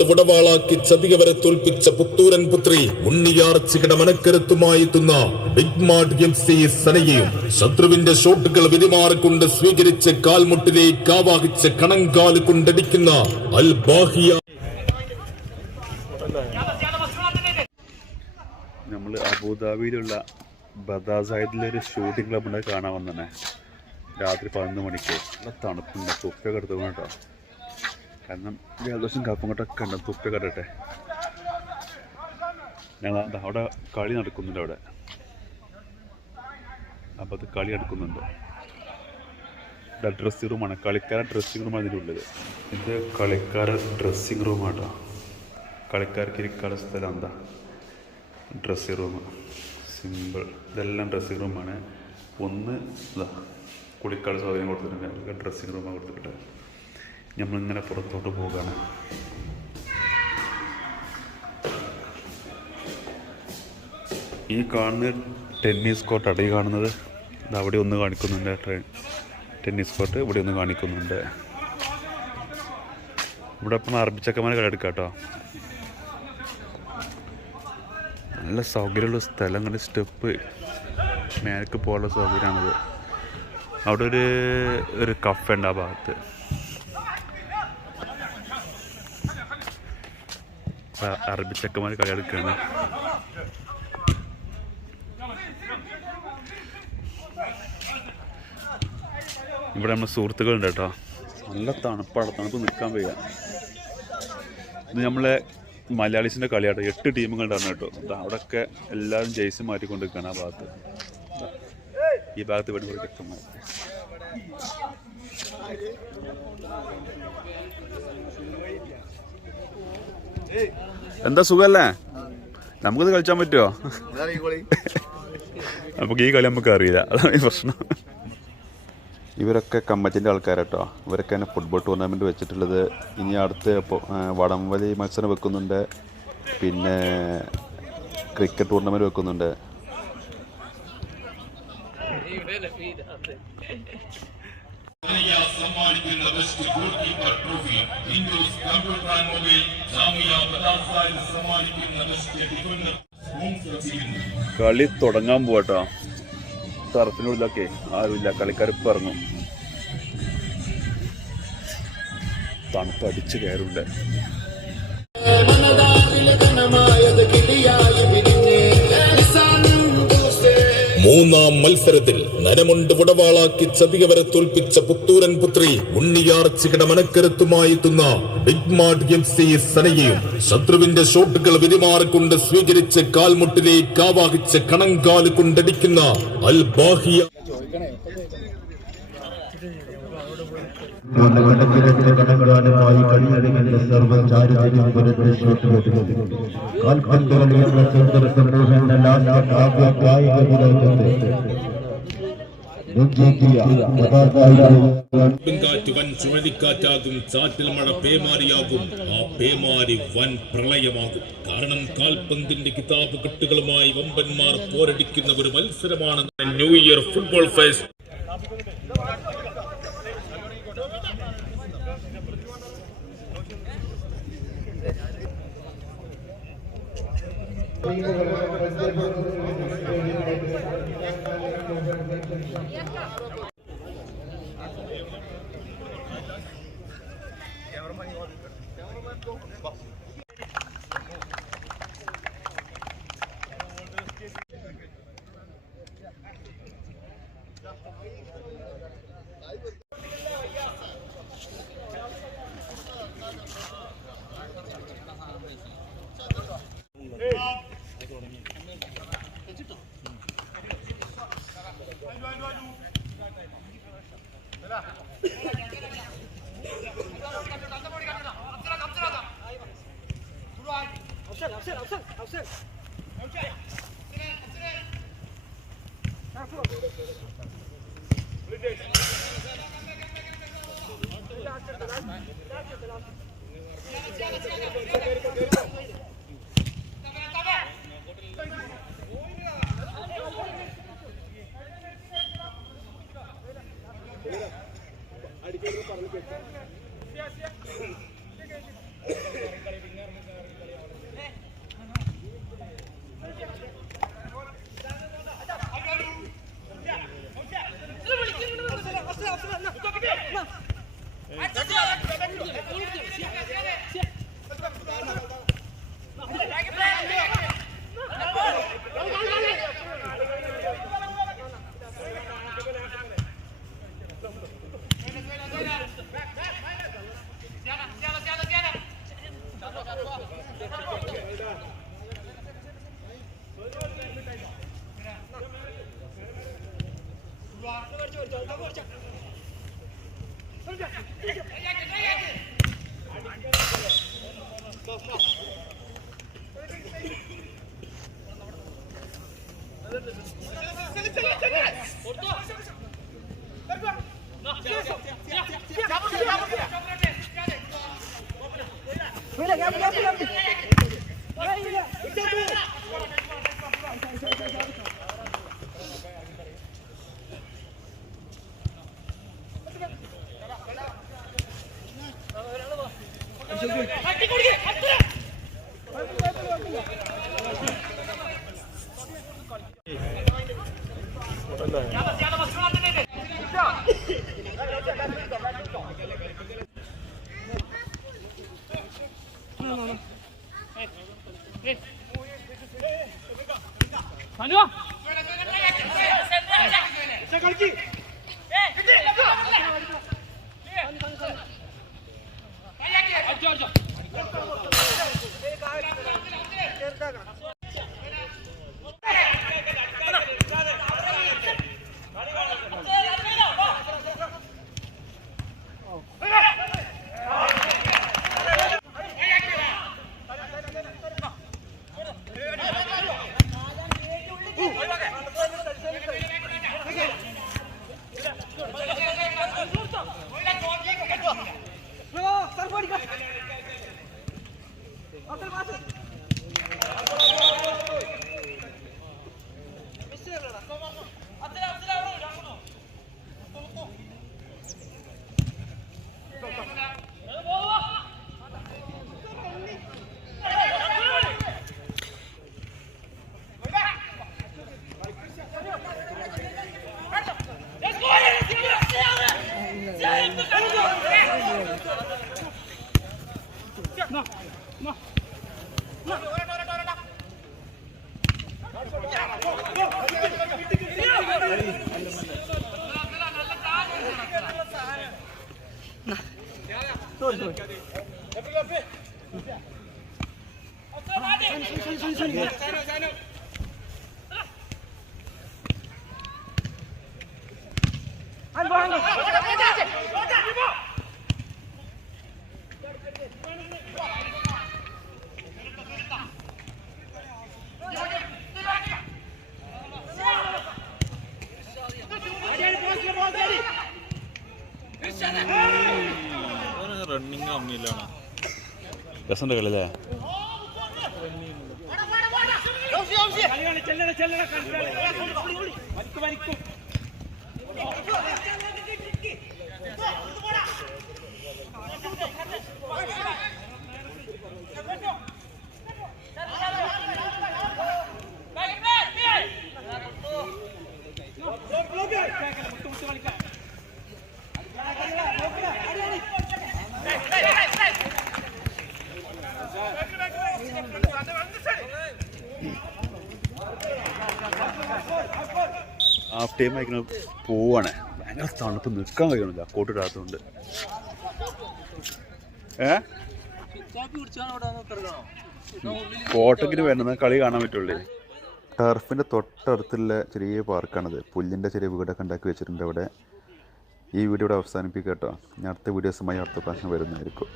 വടവാളാക്കി ചതിയവരെ തോൽപ്പിച്ച പുത്തൂരൻ പുത്രി ഉണ്ണിയാർച്ചിയുടെ മനക്കരുത്തുമായി എത്തുന്ന ബിഗ് മാർട്ട് MC സനയെയും ശത്രുവിന്റെ ഷോട്ടുകൾ വിധിമാറിക്കൊണ്ട് സ്വീകരിച്ച് കാൽമുട്ടിലേക്ക് ആവാഹിച്ച് കണങ്കാല് കൊണ്ടടിക്കുന്ന അൽ ബാഹിയ. നമ്മൾ അബുദാബിയിലുള്ള ബദാസായിഡിലൊരു ഷൂട്ടിംഗ് ക്ലബിനെ കാണാൻ വന്നെ. രാത്രി 11 മണിക്ക്. നല്ല തണുപ്പുണ്ട്. തുപ്പൊക്കെ എടുത്തു കേട്ടോ. കാരണം ജലദോഷം കപ്പങ്ങോട്ടൊക്കെ ഉണ്ട്. തുപ്പൊക്കെ ഇടട്ടെ. ഞങ്ങൾ അവിടെ കളി നടക്കുന്നുണ്ട്. അവിടെ അപ്പോൾ അത് കളി നടക്കുന്നുണ്ട്. ഡ്രസ്സിംഗ് റൂമാണ്. കളിക്കാരുടെ ഡ്രസ്സിംഗ് റൂമാണ് ഇതിൻ്റെ ഉള്ളത്. ഇത് കളിക്കാരുടെ ഡ്രസ്സിംഗ് റൂമാട്ടോ. കളിക്കാർക്ക് ഇരിക്കാനുള്ള സ്ഥലം എന്താ ഡ്രസ്സിംഗ് റൂം. സിമ്പിൾ. ഇതെല്ലാം ഡ്രസ്സിംഗ് റൂമാണ്. ഒന്ന് ഇതാ കുളിക്കാട് സൗകര്യം കൊടുത്തിട്ടുണ്ട്. അവർക്ക് ഡ്രസ്സിംഗ് റൂമാണ് കൊടുത്തിട്ട് നമ്മളിങ്ങനെ പുറത്തോട്ട് പോവുകയാണ്. ഈ കാണുന്ന ടെന്നീസ് കോർട്ടാണ്. ഈ കാണുന്നത് ഇത് അവിടെ ഒന്ന് കാണിക്കുന്നുണ്ട്. ടെന്നീസ് കോർട്ട് ഇവിടെ ഒന്ന് കാണിക്കുന്നുണ്ട്. ഇവിടെ ഇപ്പം അറബിച്ചക്കന്മാരെ കളിയെടുക്കാം കേട്ടോ. നല്ല സൗകര്യമുള്ള സ്ഥലം. അങ്ങനെ സ്റ്റെപ്പ് മേലേക്ക് പോകാനുള്ള സൗകര്യമാണത്. അവിടെ ഒരു കഫേ ഉണ്ട് ആ ഭാഗത്ത്. അറബിച്ചക്കന്മാർ കളിയെടുക്കുകയാണ്. ഇവിടെ നമ്മുടെ സുഹൃത്തുക്കളുണ്ട് കേട്ടോ. നല്ല തണുപ്പാണ്. തണുപ്പ് നിൽക്കാൻ വയ്യ. ഇത് നമ്മളെ മലയാളീസിൻ്റെ കളിയാട്ടോ. 8 ടീമുകളുണ്ടാണ് കേട്ടോ. അവിടെയൊക്കെ എല്ലാവരും ജേഴ്സി മാറ്റിക്കൊണ്ടിരിക്കുകയാണ് ആ ഭാഗത്ത്. ഈ ഭാഗത്ത് വേണ്ടി ചെക്കന്മാർ. എന്താ സുഖല്ലേ? നമുക്കിത് കളിച്ചാൻ പറ്റുമോ? നമുക്ക് ഈ കളി നമുക്ക് അറിയില്ല. അതാണ് ഈ പ്രശ്നം. ഇവരൊക്കെ കമ്മറ്റിൻ്റെ ആൾക്കാരാട്ടോ. ഇവരൊക്കെ തന്നെ ഫുട്ബോൾ ടൂർണമെൻറ്റ് വെച്ചിട്ടുള്ളത്. ഇനി അടുത്ത് വടംവലി മത്സരം വെക്കുന്നുണ്ട്. പിന്നെ ക്രിക്കറ്റ് ടൂർണമെൻറ്റ് വെക്കുന്നുണ്ട്. കളി തുടങ്ങാൻ പോവാട്ടോ. ടർഫിനുള്ളിലൊക്കെ ആരുമില്ല. കളിക്കാരിപ്പോൾ ഇറങ്ങും. തണുപ്പ് അടിച്ച് കയറുണ്ട്. മൂന്നാം മത്സരത്തിൽ നരമുണ്ട് വടവാളാക്കി ചതിയവരെ തോൽപ്പിച്ച പുത്തൂരൻ പുത്രി ഉണ്ണിയാർച്ചിയുടെ മനക്കരുത്തുമായി എത്തുന്ന ബിഗ് മാർട്ട് MC സനയെയും ശത്രുവിന്റെ ഷോട്ടുകൾ വിധിമാറിക്കൊണ്ട് സ്വീകരിച്ച് കാൽമുട്ടിലേക്ക് ആവാഹിച്ച് കണങ്കാല് കൊണ്ടടിക്കുന്ന അൽ ബാഹിയ. കടങ്കാലമായി കളിയടങ്ങിയ സർവ്വചാരിതയും പുരത്തെ ഷോട്ടുകൾ കാൽപന്തുകളിയെന്ന സുന്ദര സമൂഹങ്ങളുടെ കായിക വിനോദത്തെ വൻ ചുഴലിക്കാറ്റാകും. ചാറ്റൽ മഴ പേമാരിയാകും. ആ പേമാരി വൻ പ്രളയമാകും. കാരണം കാൽപന്തിന്റെ കിതാബ് കെട്ടുകളുമായി വമ്പന്മാർ പോരടിക്കുന്ന ഒരു മത്സരമാണ് ന്യൂ ഇയർ ഫുട്ബോൾ ഫെസ്റ്റ്. അടിക്കരുത് പറഞ്ഞു കേട്ടു. റണ്ണിങ് കമ്മിയിലാണ്. രസമുണ്ട് കളി അല്ലേ? ഹാഫ് ടൈം ആയിക്കണ പോവാണ്. ഭയങ്കര തണുപ്പ്, നിൽക്കാൻ കഴിയണില്ല കോട്ടിടാത്തതുകൊണ്ട്. കോട്ടക്കിന് വരുന്ന കളി കാണാൻ പറ്റുള്ളൂ. ടർഫിൻ്റെ തൊട്ടടുത്തുള്ള ചെറിയ പാർക്കാണിത്. പുല്ലിൻ്റെ ചെറിയ വീടൊക്കെ ഉണ്ടാക്കി വെച്ചിട്ടുണ്ട് അവിടെ. ഈ വീഡിയോ ഇവിടെ അവസാനിപ്പിക്കാം കേട്ടോ. ഞാൻ അടുത്ത വീഡിയോസുമായി അടുത്ത പ്രാവശ്യം വരുന്നതായിരിക്കും.